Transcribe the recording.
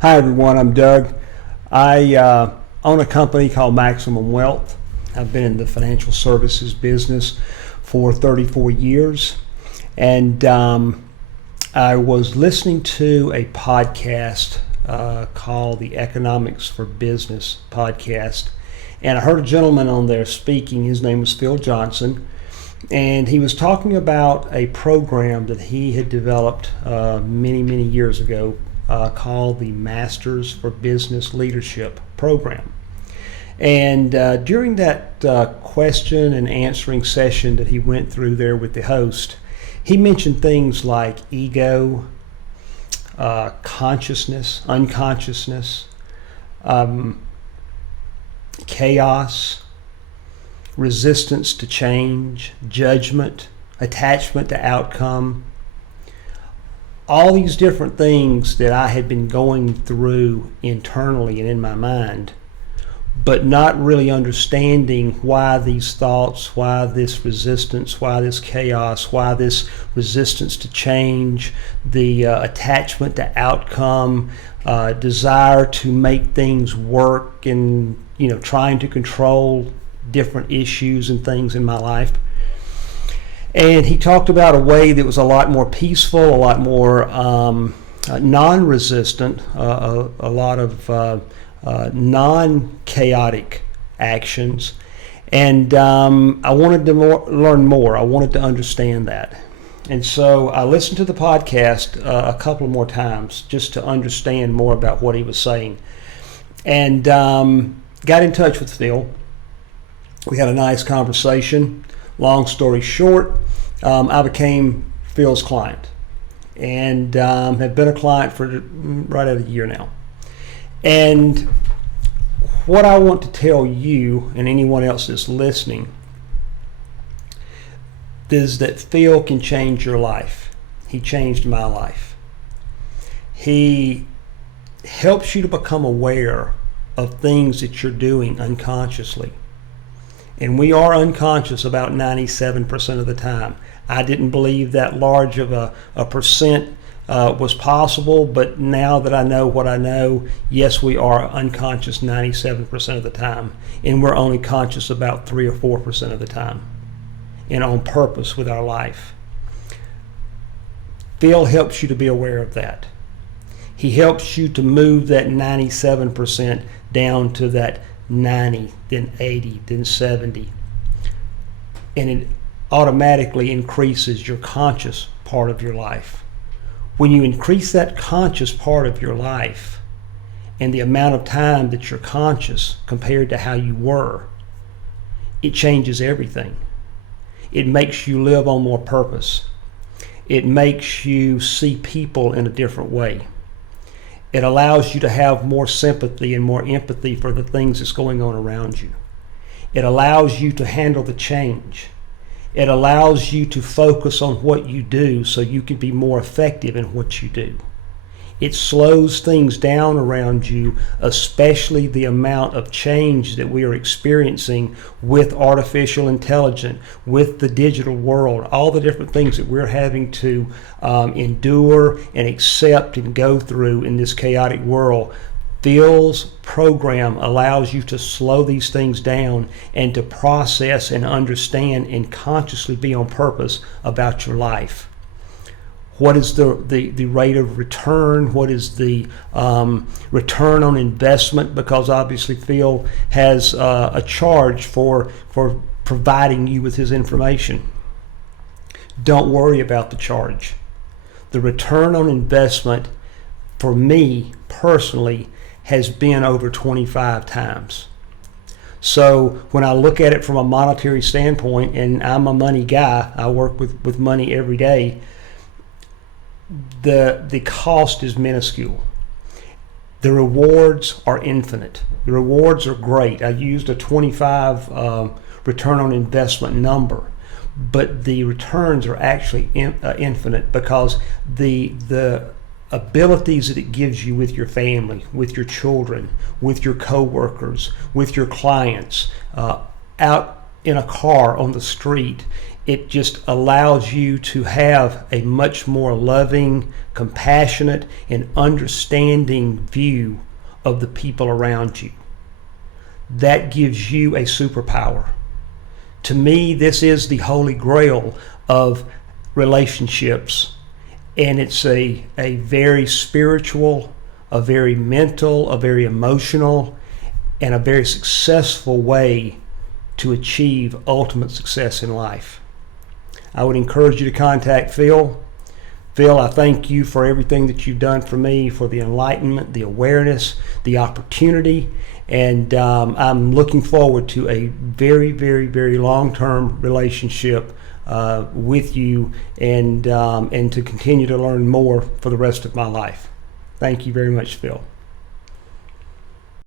Hi everyone, I'm Doug. I own a company called Maximum Wealth. I've been in the financial services business for 34 years, and I was listening to a podcast called the Economics for Business podcast, and I heard a gentleman on there speaking. His name was Phil Johnson, and he was talking about a program that he had developed many years ago called the Masters for Business Leadership program. And during that question and answering session that he went through there with the host, he mentioned things like ego, consciousness, unconsciousness, chaos, resistance to change, judgment, attachment to outcome. All these different things that I had been going through internally and in my mind, but not really understanding why these thoughts, why this resistance, why this chaos, why this resistance to change, the attachment to outcome, desire to make things work, and trying to control different issues and things in my life. And he talked about a way that was a lot more peaceful, a lot more non-resistant, a lot of non-chaotic actions. And I wanted to learn more. I wanted to understand that. And so I listened to the podcast a couple more times just to understand more about what he was saying. And got in touch with Phil. We had a nice conversation. Long story short, I became Phil's client, and have been a client for right at a year now. And what I want to tell you and anyone else that's listening is that Phil can change your life. He changed my life. He helps you to become aware of things that you're doing unconsciously. And we are unconscious about 97% of the time. I didn't believe that large of a percent was possible, but now that I know what I know, yes, we are unconscious 97% of the time. And we're only conscious about 3 or 4% of the time, and on purpose with our life. Phil helps you to be aware of that. He helps you to move that 97% down to that 90, then 80, then 70. And it automatically increases your conscious part of your life. When you increase that conscious part of your life and the amount of time that you're conscious compared to how you were, it changes everything. It makes you live on more purpose. It makes you see people in a different way. It allows you to have more sympathy and more empathy for the things that's going on around you. It allows you to handle the change. It allows you to focus on what you do so you can be more effective in what you do. It slows things down around you, especially the amount of change that we are experiencing with artificial intelligence, with the digital world, all the different things that we're having to endure and accept and go through in this chaotic world. Phil's program allows you to slow these things down and to process and understand and consciously be on purpose about your life. What is the rate of return? What is the return on investment? Because obviously Phil has a charge for providing you with his information. Don't worry about the charge. The return on investment for me personally has been over 25 times. So when I look at it from a monetary standpoint, and I'm a money guy, I work with money every day, the cost is minuscule. The rewards are infinite. The rewards are great. I used a 25 return on investment number, but the returns are actually infinite because the abilities that it gives you with your family, with your children, with your co-workers, with your clients, out in a car on the street, it just allows you to have a much more loving, compassionate, and understanding view of the people around you. That gives you a superpower. To me, this is the holy grail of relationships, and it's a very spiritual, a very mental, a very emotional, and a very successful way to achieve ultimate success in life. I would encourage you to contact Phil. Phil, I thank you for everything that you've done for me, for the enlightenment, the awareness, the opportunity, and I'm looking forward to a very, very, very long-term relationship with you, and to continue to learn more for the rest of my life. Thank you very much, Phil.